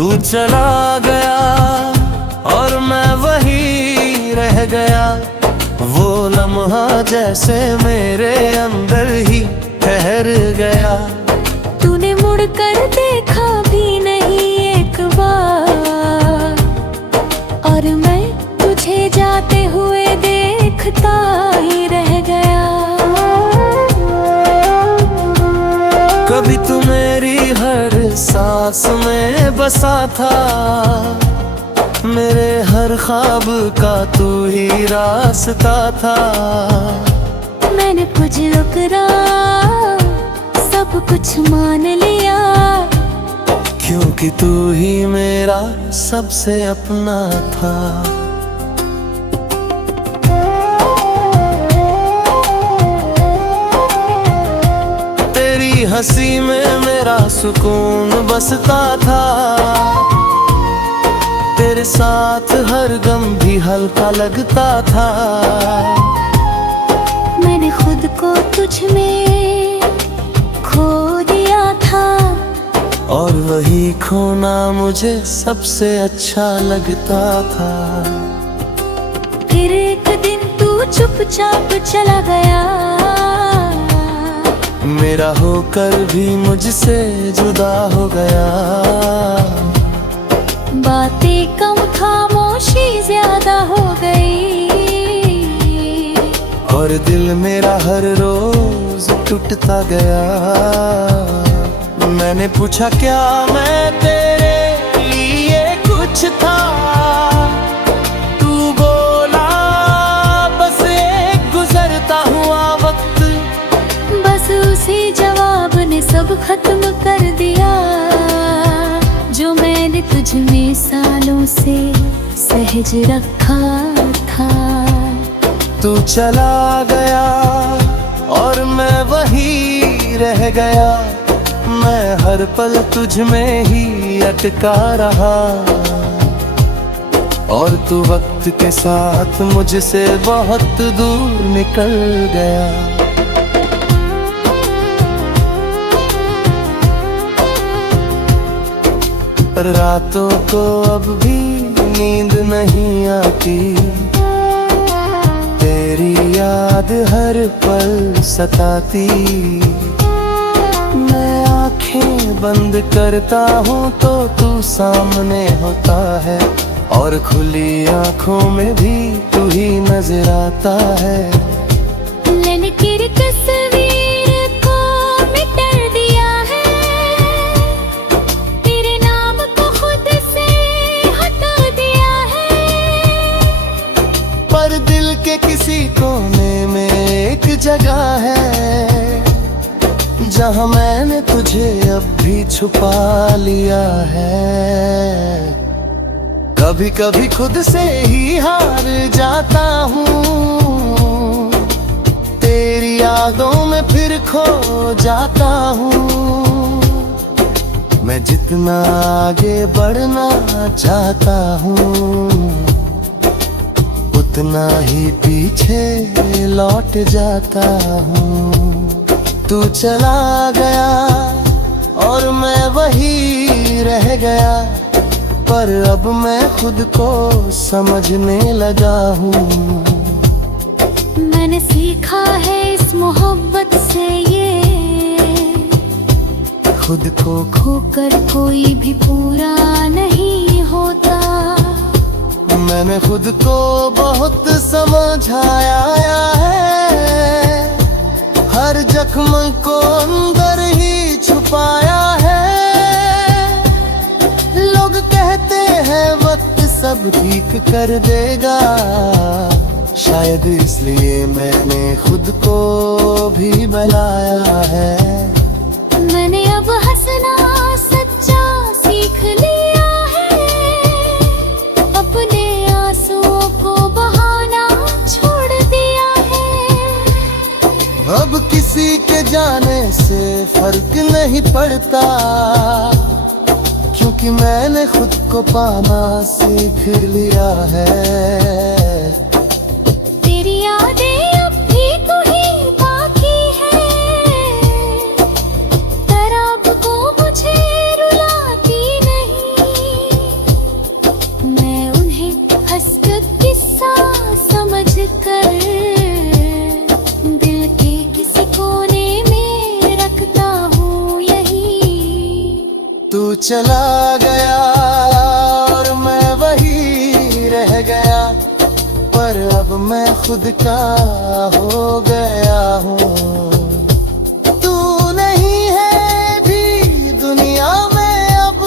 तू चला गया और मैं वही रह गया। वो लम्हा जैसे मेरे अंदर ही ठहर गया। तूने मुड़ कर देखा भी नहीं एक बार, और मैं तुझे जाते हुए देखता ही रह गया। कभी तू मेरी हर सांस में बसा था, मेरे हर ख्वाब का तू ही रास्ता था। मैंने कुछ रुकरा, सब कुछ मान लिया, क्योंकि तू ही मेरा सबसे अपना था। तेरी हंसी में मेरा सुकून बसता था, तेरे साथ हर गम भी हल्का लगता था। मैंने खुद को तुझ में खो दिया था, और वही खोना मुझे सबसे अच्छा लगता था। फिर एक दिन तू चुपचाप चला गया, मेरा होकर भी मुझसे जुदा हो गया। बातें कम, खामोशी ज्यादा हो गई, और दिल मेरा हर रोज टूटता गया। मैंने पूछा क्या मैं तेरे लिए कुछ था, तू बोला बस एक गुजरता हुआ वक्त। बस उसी जवाब ने सब खत्म कर दिया, जो मैंने तुझ में सालों से सहज रखा था। तू चला गया और मैं वही रह गया। मैं हर पल तुझ में ही अटका रहा, और तू वक्त के साथ मुझसे बहुत दूर निकल गया। रातों को अब भी नींद नहीं आती, तेरी याद हर पल सताती। मैं आंखें बंद करता हूँ तो तू सामने होता है, और खुली आंखों में भी तू ही नजर आता है। लकीर तस्वीर को मिटा दिया है, तेरे नाम को खुद से हटा दिया है। पर दिल के किसी कोने में एक जगह है, जहाँ मैंने तुझे अब भी छुपा लिया है। कभी कभी खुद से ही हार जाता हूँ, तेरी यादों में फिर खो जाता हूँ। मैं जितना आगे बढ़ना चाहता हूँ, उतना ही पीछे लौट जाता हूँ। तू चला गया और मैं वही रह गया, पर अब मैं खुद को समझने लगा हूँ। मैंने सीखा है इस मोहब्बत से ये, खुद को खोकर कोई भी पूरा नहीं होता। मैंने खुद को बहुत समझाया है, हर जख्म को अंदर ही छुपाया है। लोग कहते हैं वक्त सब ठीक कर देगा, शायद इसलिए मैंने खुद को भी बनाया है। मैंने अब हंसना सच्चा सीख लिया है, अपने आंसुओं को बहाना छोड़ दिया है। अब किसी के जाने से फर्क नहीं पड़ता, क्योंकि मैंने खुद को पाना सीख लिया है। तेरी यादें अब भी तू ही बाकी है, तरब को मुझे रुलाती नहीं। चला गया और मैं वही रह गया, पर अब मैं खुद का हो गया हूँ। तू नहीं है भी दुनिया में अब,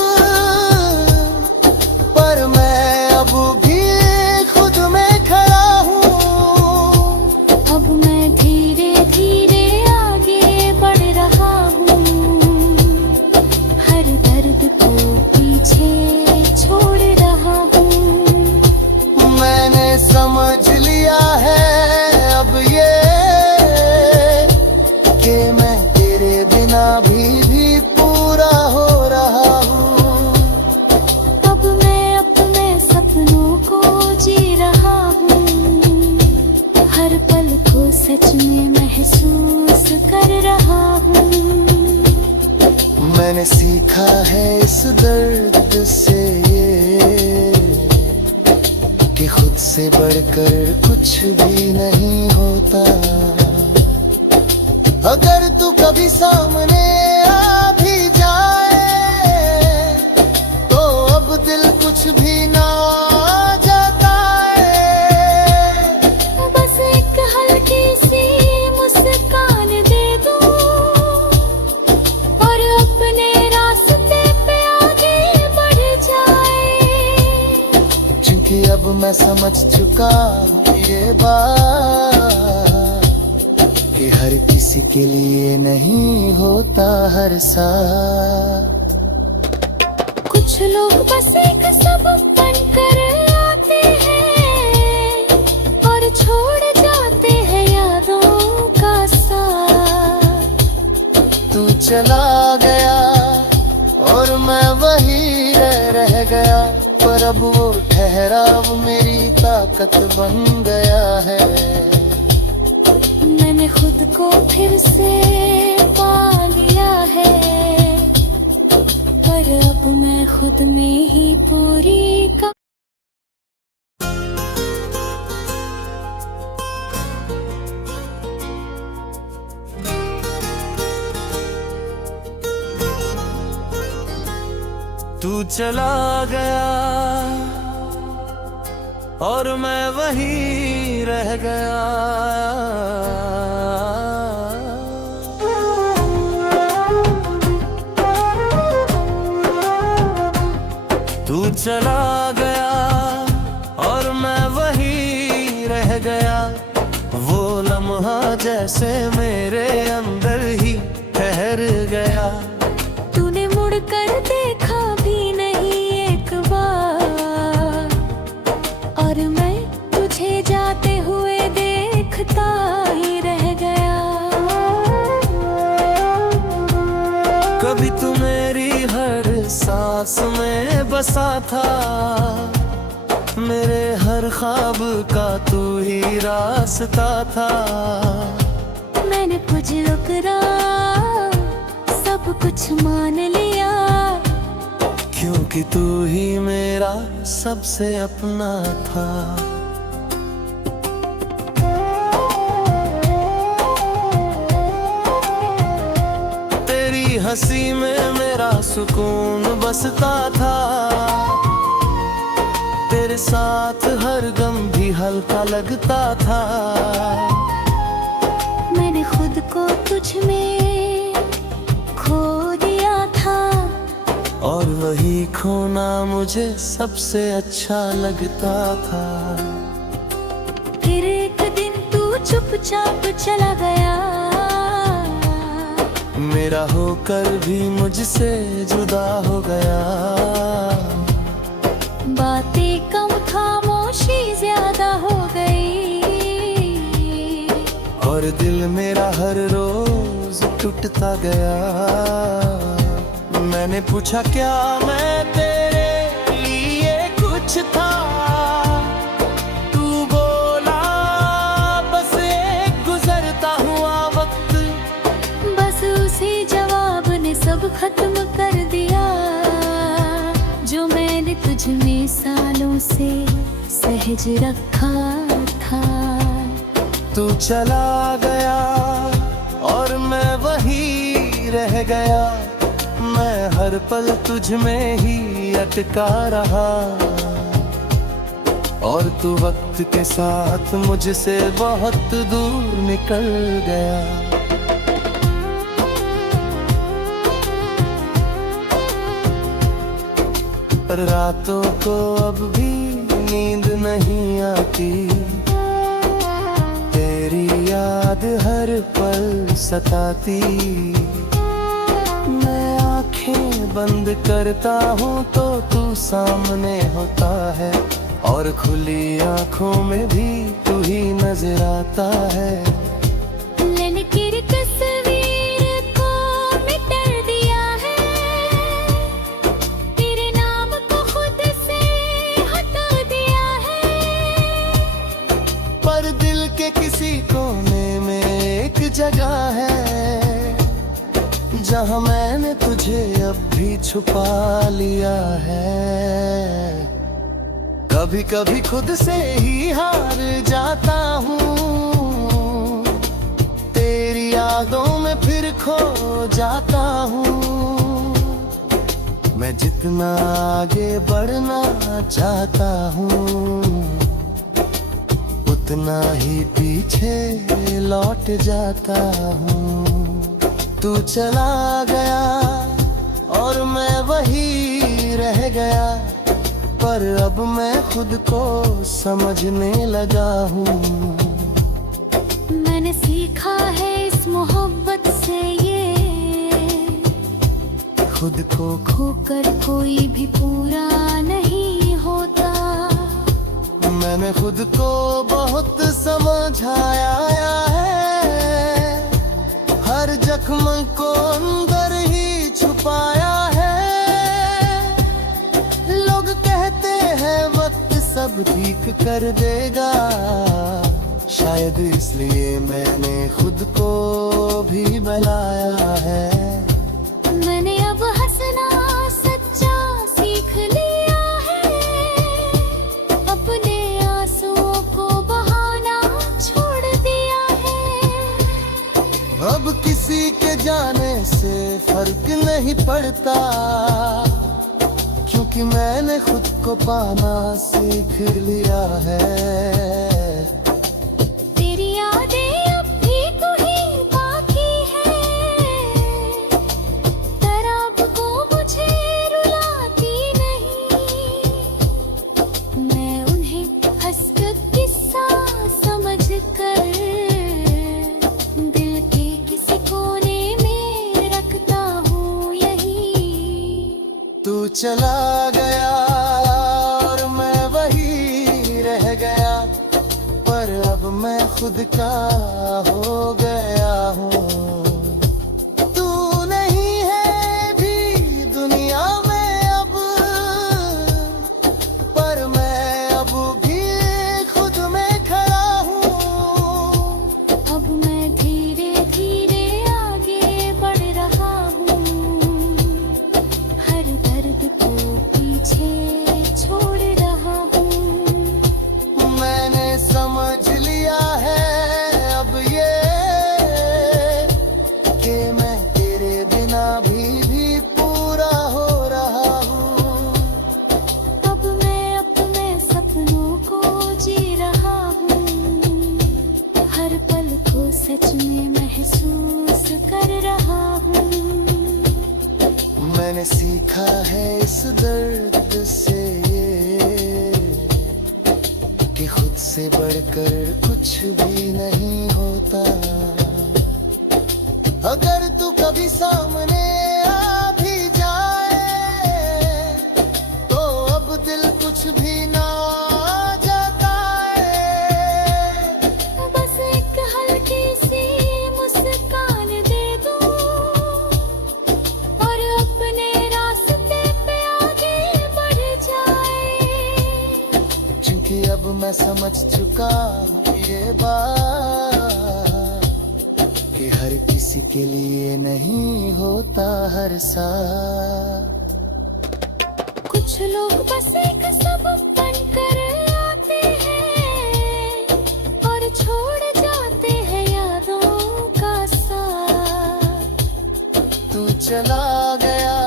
पर मैं अब भी खुद में खड़ा हूँ। अब मैं धीरे धीरे आगे बढ़ रहा हूँ, हर दर्द को पीछे छोड़ रहा हूँ। मैंने समझ लिया है अब ये कि मैं तेरे बिना भी पूरा हो रहा हूँ। अब मैं अपने सपनों को जी रहा हूँ, हर पल को सच में महसूस कर रहा हूँ। मैंने सीखा है इस दर्द से ये कि खुद से बढ़कर कुछ भी नहीं होता। अगर तू कभी सामने आ भी जाए तो अब दिल कुछ भी ना जाता है। बस एक हल्की सी मुस्कान दे दो और अपने रास्ते पे आगे बढ़ जाए। क्योंकि अब मैं समझ चुका हूँ ये बात कि हर किसी के लिए नहीं होता हर साथ। कुछ लोग बस एक सबक बनकर आते हैं और छोड़ जाते हैं यादों का साथ। तू चला गया और मैं वही रह गया, पर अब वो ठहराव मेरी ताकत बन गया है। मैंने खुद को फिर से पा लिया है, पर अब मैं खुद में ही पूरी का। तू चला गया और मैं वही रह गया। तू चला गया और मैं वही रह गया, वो लम्हा जैसे मेरे अंदर ही ठहर गया। तूने मुड़ कर देखा भी नहीं एक बार, और मैं तुझे जाते हुए देखता ही रह गया। कभी तू मेरी हर सांस में बसा था, मेरे हर ख्वाब का तू ही रास्ता था। मैंने कुछ लुकरा सब कुछ मान लिया, क्योंकि तू ही मेरा सबसे अपना था। तेरी हंसी में मेरा सुकून बसता था, तेरे साथ हर गम भी हल्का लगता था। मैंने खुद को तुझ में खो दिया था, और वही खोना मुझे सबसे अच्छा लगता था। फिर एक दिन तू चुपचाप चला गया, मेरा होकर भी मुझसे जुदा हो गया। बातें कम खामोशी ज्यादा हो गई, और दिल मेरा हर रोज टूटता गया। मैंने पूछा क्या मैं तेरे लिए कुछ था, तू बोला बस एक गुजरता हुआ वक्त। बस उसी जवाब ने सब खत्म कर दिया, जो मैंने तुझ में सालों से सहज रखा था। तू चला गया और मैं वही रह गया, मैं हर हर पल तुझ में ही अटका रहा, और तू वक्त के साथ मुझसे बहुत दूर निकल गया। रातों को अब भी नींद नहीं आती, तेरी याद हर पल सताती। मैं आंखें बंद करता हूँ तो तू सामने होता है, और खुली आंखों में भी तू ही नजर आता है। ललकीर तस्वीर को मिटा दिया है, तेरे नाम को खुद से हटा दिया है। पर दिल के किसी कोने में एक जगह है, जहाँ मैंने तुझे अब भी छुपा लिया है। कभी कभी खुद से ही हार जाता हूँ, तेरी यादों में फिर खो जाता हूँ। मैं जितना आगे बढ़ना चाहता हूँ, उतना ही पीछे लौट जाता हूँ। तू चला गया और मैं वही रह गया, पर अब मैं खुद को समझने लगा हूँ। मैंने सीखा है इस मोहब्बत से ये, खुद को खोकर कोई भी पूरा नहीं होता। मैंने खुद को बहुत समझाया है, हर जख्म को अंदर ही छुपाया है। लोग कहते हैं वक्त सब ठीक कर देगा, शायद इसलिए मैंने खुद को भी बनाया है। मैंने अब हंसना सच्चा सीख लिया है, अपने आंसुओं को बहाना छोड़ दिया है। अब किसी के जाने से फर्क नहीं पड़ता, क्योंकि मैंने खुद को पाना सीख लिया है। तेरी यादें अब भी तू ही बाकी है, तरब को मुझे रुलाती नहीं। मैं उन्हें हंसकर किस्सा समझ कर दिल के किसी कोने में रखता हूँ यही। तू चला गया और मैं वही रह गया, पर अब मैं खुद का हो गया हूँ। तू नहीं है भी दुनिया में अब, पर मैं अब भी खुद में खड़ा हूँ। अब मैं धीरे धीरे आगे बढ़ रहा हूँ, हर दर्द को पीछे छोड़ रहा हूँ। मैंने समझ लिया है अब ये, कि मैं तेरे बिना भी पूरा हो रहा हूँ। अब मैं अपने सपनों को जी रहा हूँ, हर पल को सच में महसूस कर रहा हूँ। मैंने सीखा है इस दर्द से ये, कि खुद से बढ़कर कुछ भी नहीं होता। अगर तू कभी सामने आ भी जाए, तो अब दिल कुछ भी ना जाता है। बस एक हल्की सी मुस्कान दे दूं, और अपने रास्ते पे आगे बढ़ जाए। क्योंकि अब मैं समझ चुका हूँ ये बात, कि हर किसी के लिए नहीं होता हर साथ। कुछ लोग बस एक सबब बनकर आते हैं, और छोड़ जाते हैं यादों का साथ। तू चला गया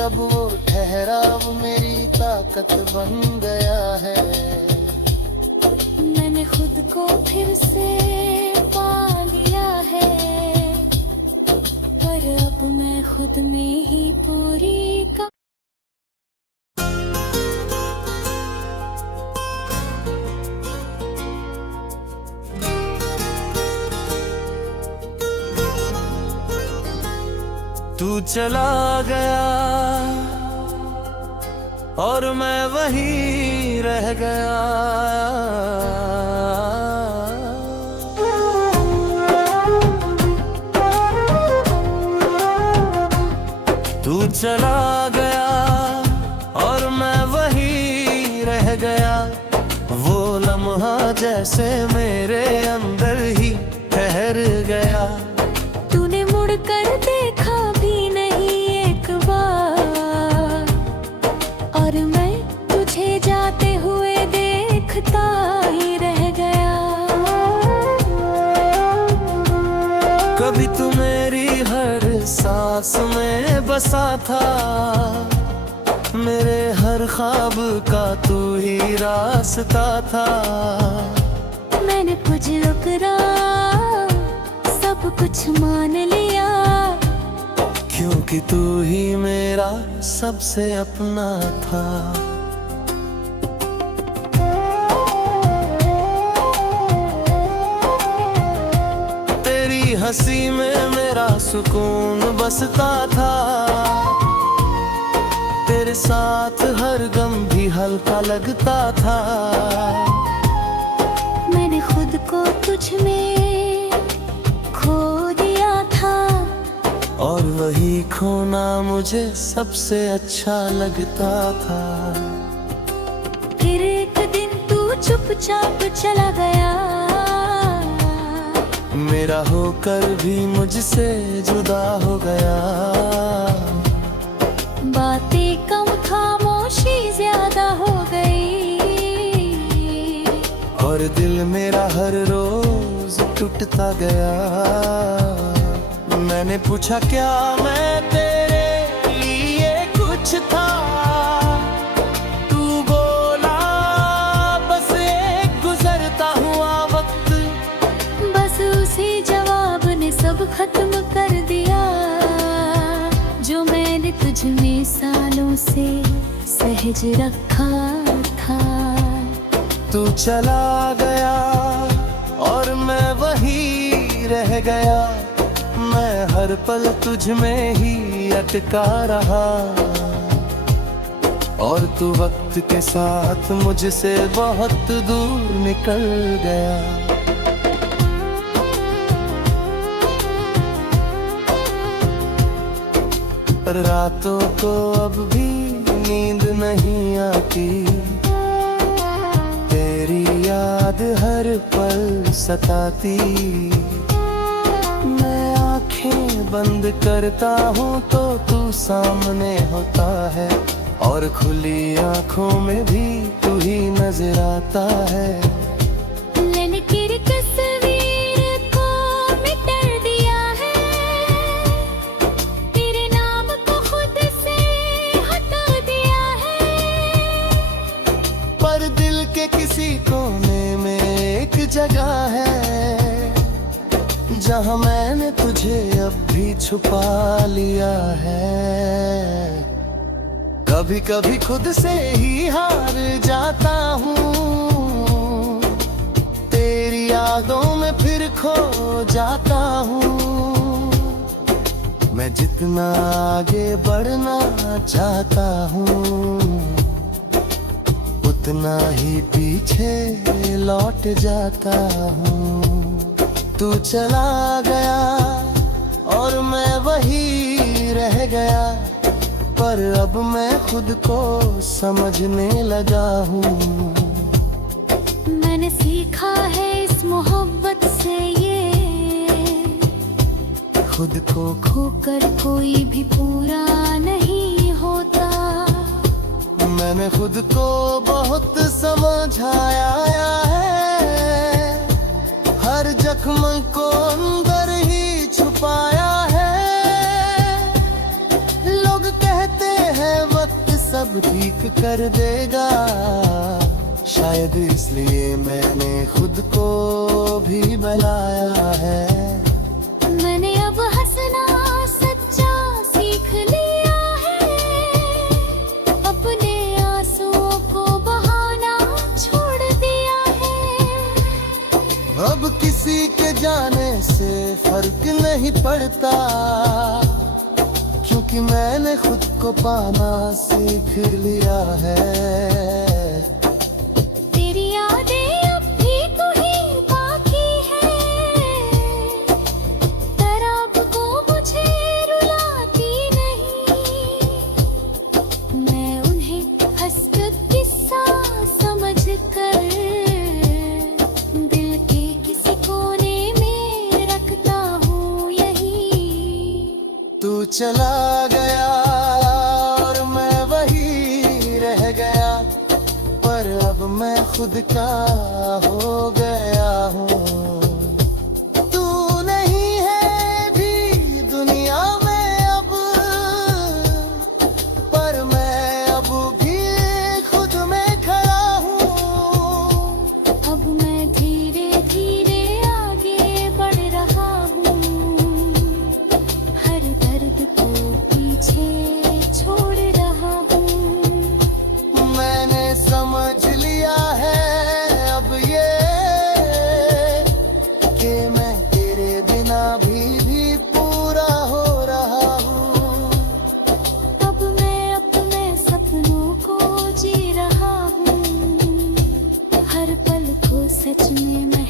अब वो ठहराव मेरी ताकत बन गया है। मैंने खुद को फिर से पा लिया है, पर अब मैं खुद में ही पूरी का तू चला गया और मैं वहीं रह गया। तू चला गया और मैं वहीं रह गया। वो लम्हा जैसे मेरे अंदर ही ठहर गया। तूने मुड़ कर देखा भी नहीं एक बार, और मैं तुझे जाते हुए देखता ही रह गया। कभी तू मेरी हर सांस में बसा था, मेरे हर ख्वाब का तू ही रास्ता था। मैंने कुछ रुकरा सब कुछ मान लिया, क्योंकि तू ही मेरा सबसे अपना था। तेरी हंसी में मेरा सुकून बसता था। तेरे साथ हर गम भी हल्का लगता था। मैंने खुद को तुझ में खो दिया था, और वही खोना मुझे सबसे अच्छा लगता था। फिर एक दिन तू चुपचाप चला गया, मेरा होकर भी मुझसे जुदा हो गया। बातें कम खामोशी ज्यादा हो गई, और दिल मेरा हर रोज टूटता गया। मैंने पूछा क्या मैं तेरे लिए कुछ था, तू बोला बस एक गुजरता हुआ वक्त। बस उसी जवाब ने सब खत्म कर दिया, जो मैंने तुझ में सालों से सहज रखा था। तू चला गया और मैं वहीं रह गया। मैं हर पल तुझ में ही अटका रहा, और तू वक्त के साथ मुझसे बहुत दूर निकल गया। रातों को अब भी नींद नहीं आती, तेरी याद हर पल सताती। मैं आंखें बंद करता हूँ तो तू सामने होता है, और खुली आंखों में भी तू ही नजर आता है। लकीर तस्वीर को मिटा दिया है, तेरे नाम को खुद से हटा दिया है। पर दिल के किसी कोने में एक जगह है, जहाँ मैंने तुझे अब भी छुपा लिया है। कभी कभी खुद से ही हार जाता हूँ, तेरी यादों में फिर खो जाता हूँ। मैं जितना आगे बढ़ना चाहता हूँ, उतना ही पीछे लौट जाता हूँ। तू चला गया और मैं वहीं रह गया, पर अब मैं खुद को समझने लगा हूँ। मैंने सीखा है इस मोहब्बत से ये, खुद को खोकर कोई भी पूरा नहीं होता। मैंने खुद को बहुत समझाया है, हर जख्म को अंदर ही छुपाया है। लोग कहते सब ठीक कर देगा। शायद इसलिए मैंने खुद को भी बनाया है। मैंने अब हंसना सच्चा सीख लिया है, अपने आंसुओं को बहाना छोड़ दिया है। अब किसी के जाने से फर्क नहीं पड़ता, क्योंकि मैंने खुद को पाना सीख लिया है। तेरी यादें अब भी तू ही बाकी है, तरब को मुझे रुलाती नहीं। मैं उन्हें हंसकर किस्सा समझ कर दिल के किसी कोने में रखता हूँ यही। तू चला गया और मैं वही रह गया, पर अब मैं खुद का हो गया हूँ। तू नहीं है भी दुनिया में अब, पर मैं अब भी खुद में खड़ा हूँ। अब मैं धीरे धीरे आगे बढ़ रहा हूँ, हर दर्द को पीछे छोड़ रहा हूँ। मैंने समझ लिया है अब ये, कि मैं तेरे बिना भी पूरा हो रहा हूँ। अब मैं अपने सपनों को जी रहा हूँ, हर पल को सच में मैं